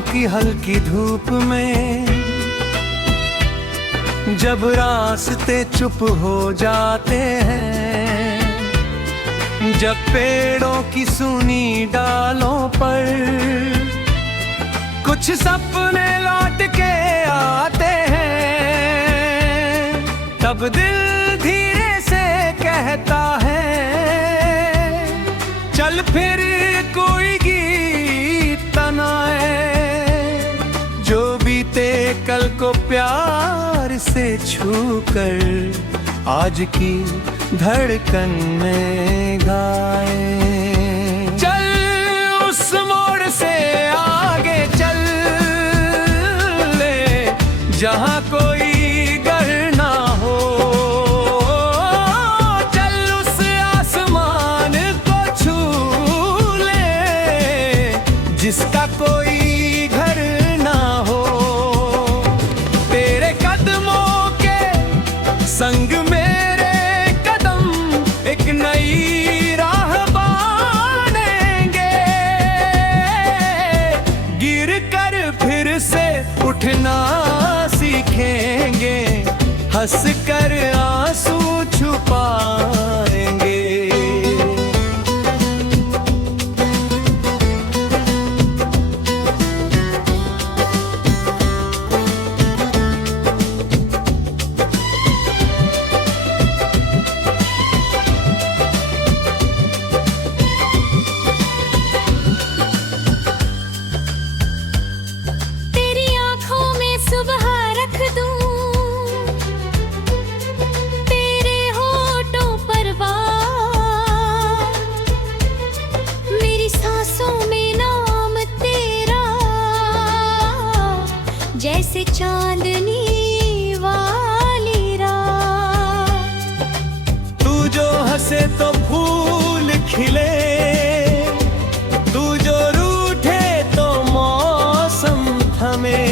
रातों की हल्की धूप में जब रास्ते चुप हो जाते हैं, जब पेड़ों की सूनी डालों पर कुछ सपने लौट के आते हैं, तब दिल धीरे से कहता है चल फिर कोई गीत तनाए, जो बीते कल को प्यार से छूकर आज की धड़कन में गाए। चल उस मोड़ से आगे चल ले जहाँ कोई घर ना हो, चल उस आसमान को छू ले जिसका कोई घर ना हो। तेरे कदमों के संग मेरे कदम एक नई राह बानेंगे, गिर कर फिर से उठना सीखेंगे, हंस कर आंसू छुपाएंगे। जैसे चांदनी वाली रात, तू जो हंसे तो फूल खिले, तू जो रूठे तो मौसम थमे,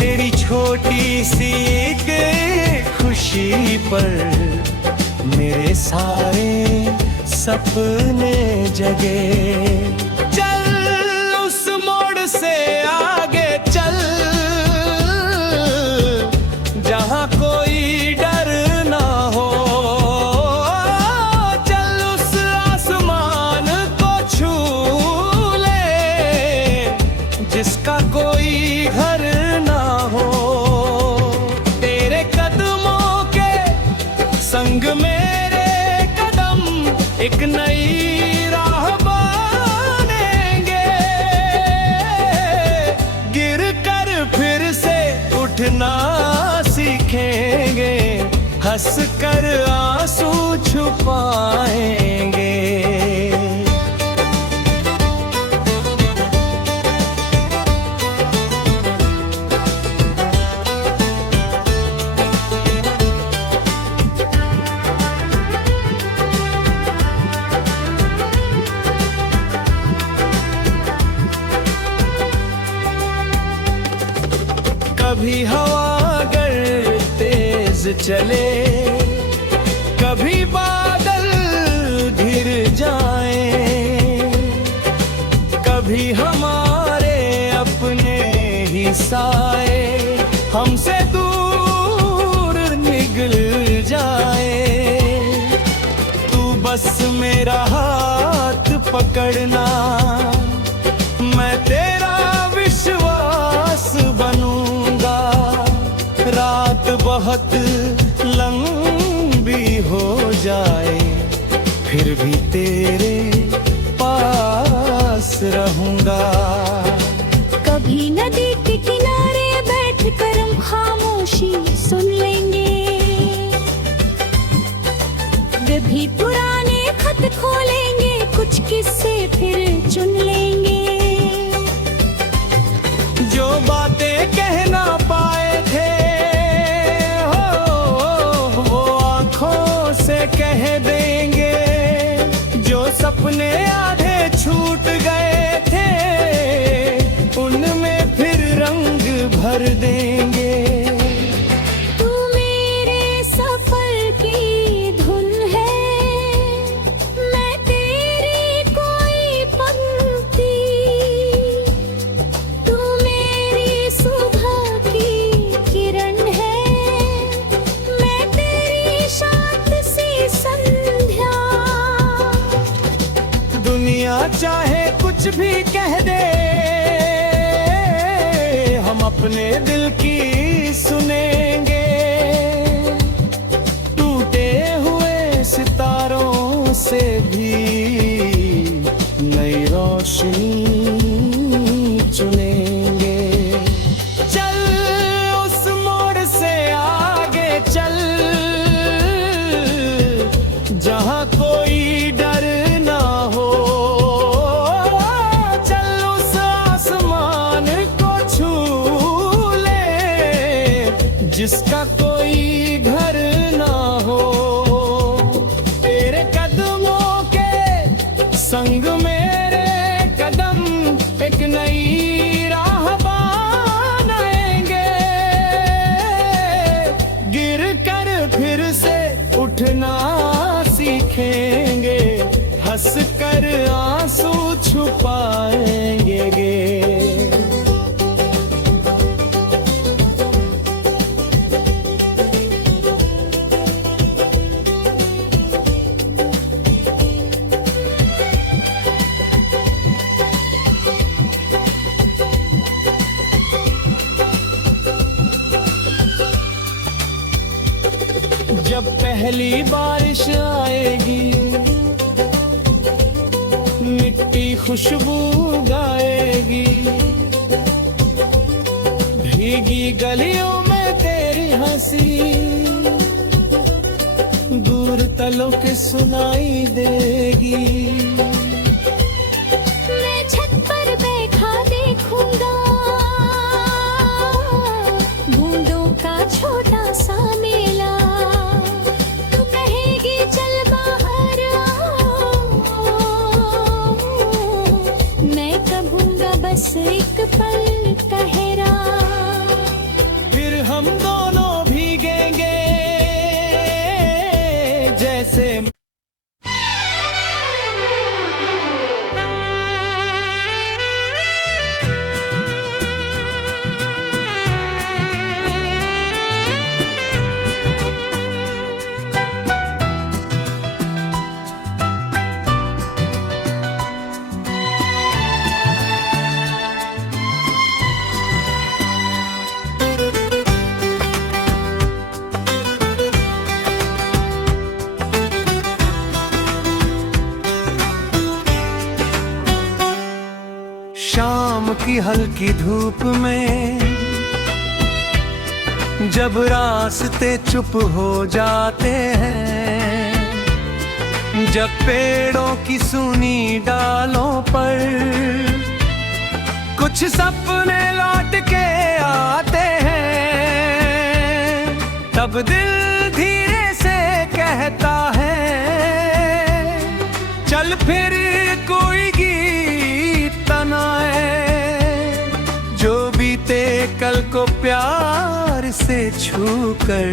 तेरी छोटी सी एक खुशी पर मेरे सारे सपने जगे। चल उस मोड़ से आगे चल जहाँ कोई डर ना हो, चल उस आसमान को छू ले जिसका कोई घर ना हो। तेरे कदमों के संग मेरे कदम एक नई राह बानेंगे, गिर कर फिर से उठना सीखेंगे, हंस कर आंसू छुपाएंगे। कभी हवा अगर तेज चले, कभी बादल घिर जाएं, कभी हमारे अपने ही साए हमसे दूर निकल जाए, तू बस मेरा हाथ पकड़ना, मैं तेरा विश्वास बनूंगा। रात बहुत लंबी हो जाए फिर भी तेरे पास रहूंगा। कभी नदी के किनारे बैठकर हम खामोशी सुन लेंगे, कभी पुराने खत खोलेंगे, कुछ किस्से फिर चुन लेंगे। जो बातें कह ना पाए थे वो आँखों से कह देंगे, जो सपने आधे छूट गए थे उनमें फिर रंग भर देंगे। तू मेरे सफर की धुन है, मैं तेरी कोई पंक्ति, चाहे कुछ भी कह दे, हम अपने दिल की सुनेंगे। टूटे हुए सितारों से भी नई रोशनी चुनेंगे। चल उस मोड़ से आगे चल, जहां कोई डर ना हो। चल उस आसमान को छू ले, जिसका कोई घर ना हो। तेरे कदमों के संग मेरे कदम एक नई राह बनाएंगे। गिर कर फिर से उठना सीखेंगे, हंस कर आंसू छुपाएंगे। जब पहली बारिश आएगी, मिट्टी खुशबू गाएगी। भीगी गलियों में तेरी हंसी दूर तलों के सुनाई देगी। मैं छत पर बैठा देखूंगा बूंदों का छोटा सा मेला। तू कहेगी चल बाहर आओ, मैं कहूंगा बस एक पल ठहरा। फिर हम दोनों भीगेंगे जैसे शाम की हल्की धूप में जब रास्ते चुप हो जाते हैं, जब पेड़ों की सूनी डालों पर कुछ सपने लौट के आते हैं, तब दिल धीरे से कहता है चल फिर कोई गीत तनाए, जो बीते कल को प्यार से छूकर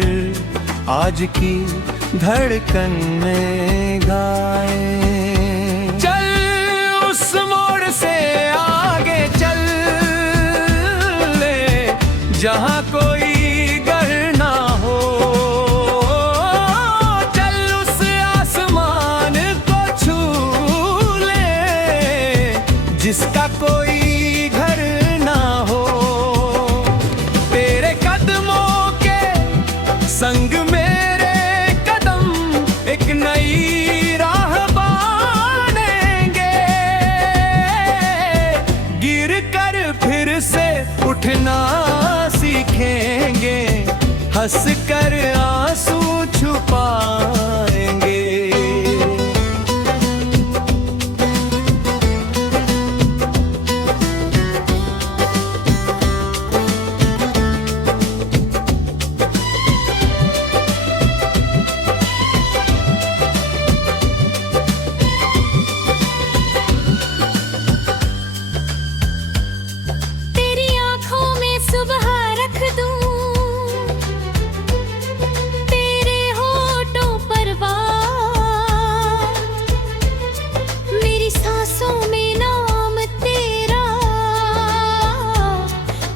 आज की धड़कन में गाए। चल उस मोड़ से आगे चल ले, जहां कोई घर ना हो। चल उस आसमान को छू ले, जिसका कोई घर ना हो। तेरे कदमों के संग मेरे कदम एक नई राह बनेंगे। गिर कर फिर से उठना सीखेंगे, हंस कर आंसू छुपाएंगे।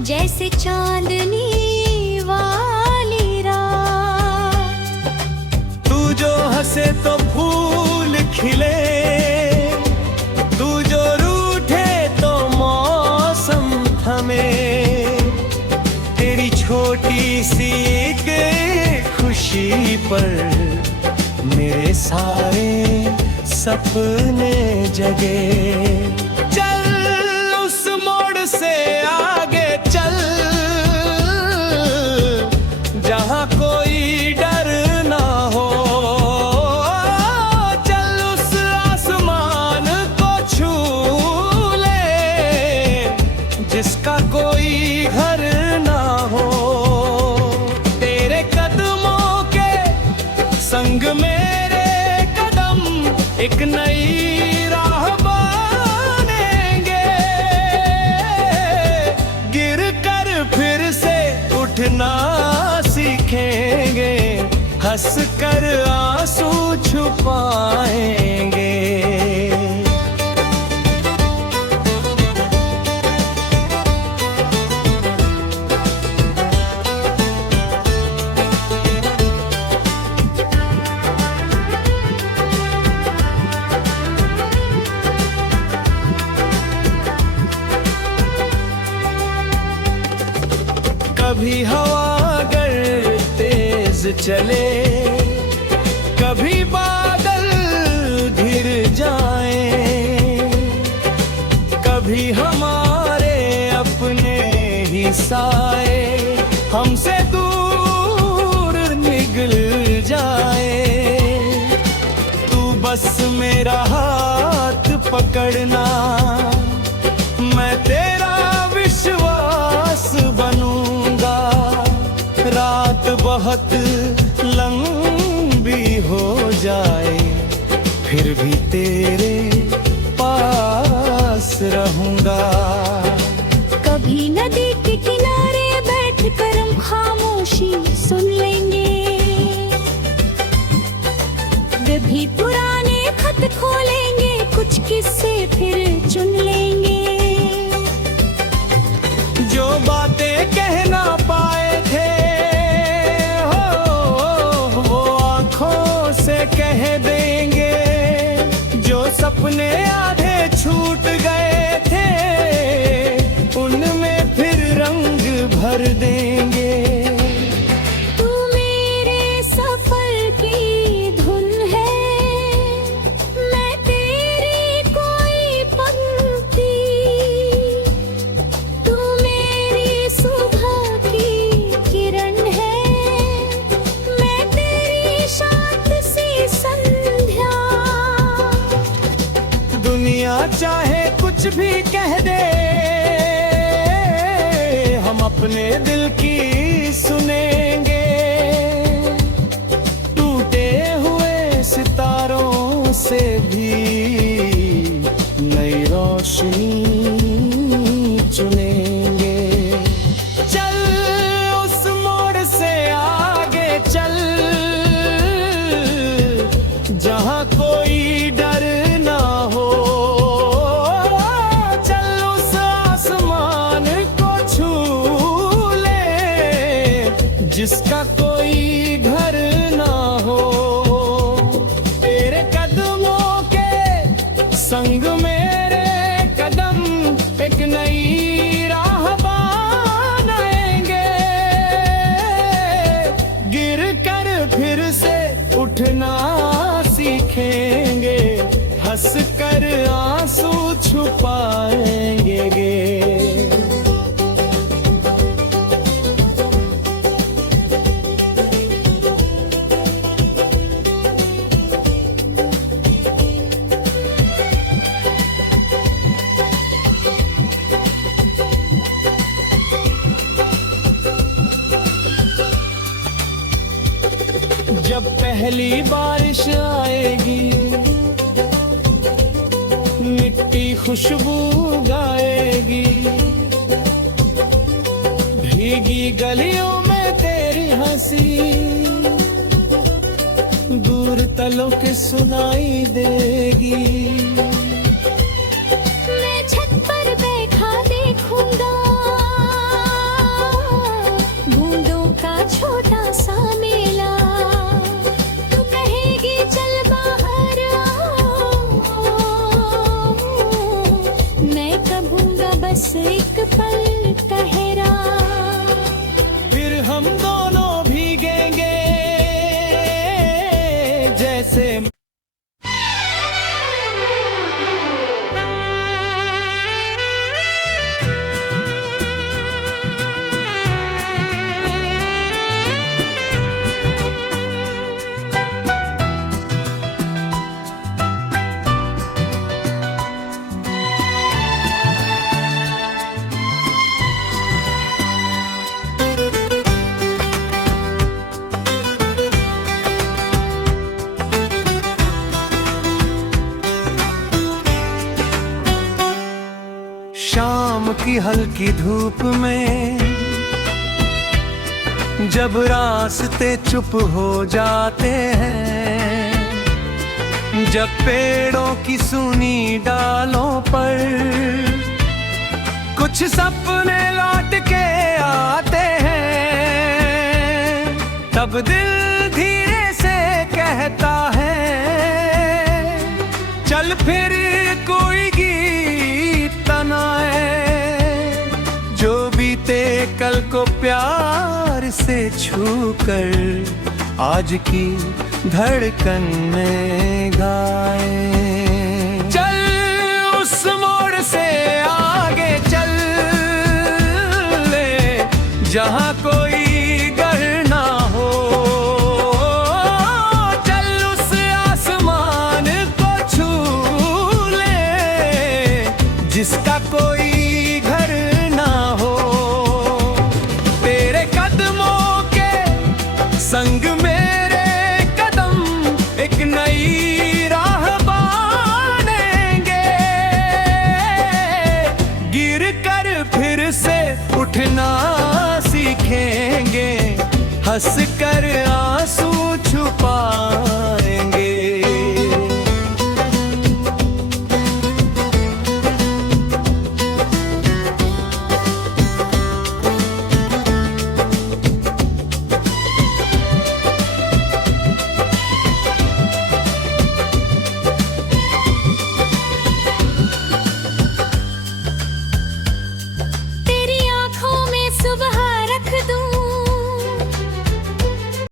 जैसे चांदनी वाली रात, तू जो हंसे तो फूल खिले, तू जो पर मेरे सारे सपने जगे। चल उस मोड़ से आगे चल जहां कोई डर ना हो। चल उस आसमान को छू ले जिसका कोई घर ना हो। तेरे कदमों के संग मेरे कदम एक नई राह बनेंगे। गिर कर फिर से उठना सीखेंगे, हंस कर आंसू छुपाएंगे। कभी हवा अगर तेज चले, कभी बादल घिर जाएं, कभी हमारे अपने ही साए हमसे दूर निकल जाए। तू बस मेरा हाथ पकड़ना, मैं तेरा विश्वास बनूंगा। रात बहुत लंबी हो जाए फिर भी तेरे पास रहूंगा। कभी नदी के किनारे बैठकर हम खामोशी सुन लेंगे। वे भी पुराने खत खोलेंगे, कुछ किस्से फिर चुन लेंगे। जो बातें कह ना पाए थे वो आंखों से कह देंगे। जो सपने आधे छूट गए थे उनमें फिर रंग भर देंगे। तू मेरे सफर की धुन है, मैं तेरी कोई पंक्ति। तू मेरी सुबह की किरण है, मैं तेरी शांत सी संध्या। दुनिया चाहे कुछ भी कह दे, हम अपने दिल की सुनेंगे। टूटे हुए सितारों से भी नई रोशनी चुनेंगे। चल उस मोड़ से आगे चल जहां कोई डर ना हो। चल उस आसमान को छू ले जिसका कोई घर ना हो। तेरे कदमों के संग मेरे कदम एक नई राह बनाएंगे। गिर कर फिर से उठना सीखेंगे, हंस कर आंसू छुपाएंगे। जब पहली बारिश आएगी मिट्टी खुशबू गाएगी। भीगी गलियों में तेरी हंसी दूर तलों के सुनाई देगी। मैं छत पर बैठा देखूंगा बूंदों का छोटा सा मेला। तू कहेगी चल बाहर आओ, मैं कहूंगा बस एक पल ठहरा। फिर हम दोनों भीगेंगे शाम की हल्की धूप में, जब रास्ते चुप हो जाते हैं, जब पेड़ों की सूनी डालों पर कुछ सपने लौट के आते हैं, तब दिल धीरे से कहता है चल फिर कोई गीत तनाए, जो बीते कल को प्यार से छूकर आज की धड़कन में गाए। चल उस मोड़ से आगे चल ले, जहाँ कोई घर ना हो, चल उस आसमान को छू ले, जिसका कोई घर ना हो। तेरे कदमों के संग मेरे कदम एक नई राह बानेंगे, गिर कर फिर से उठना सीखेंगे, हंस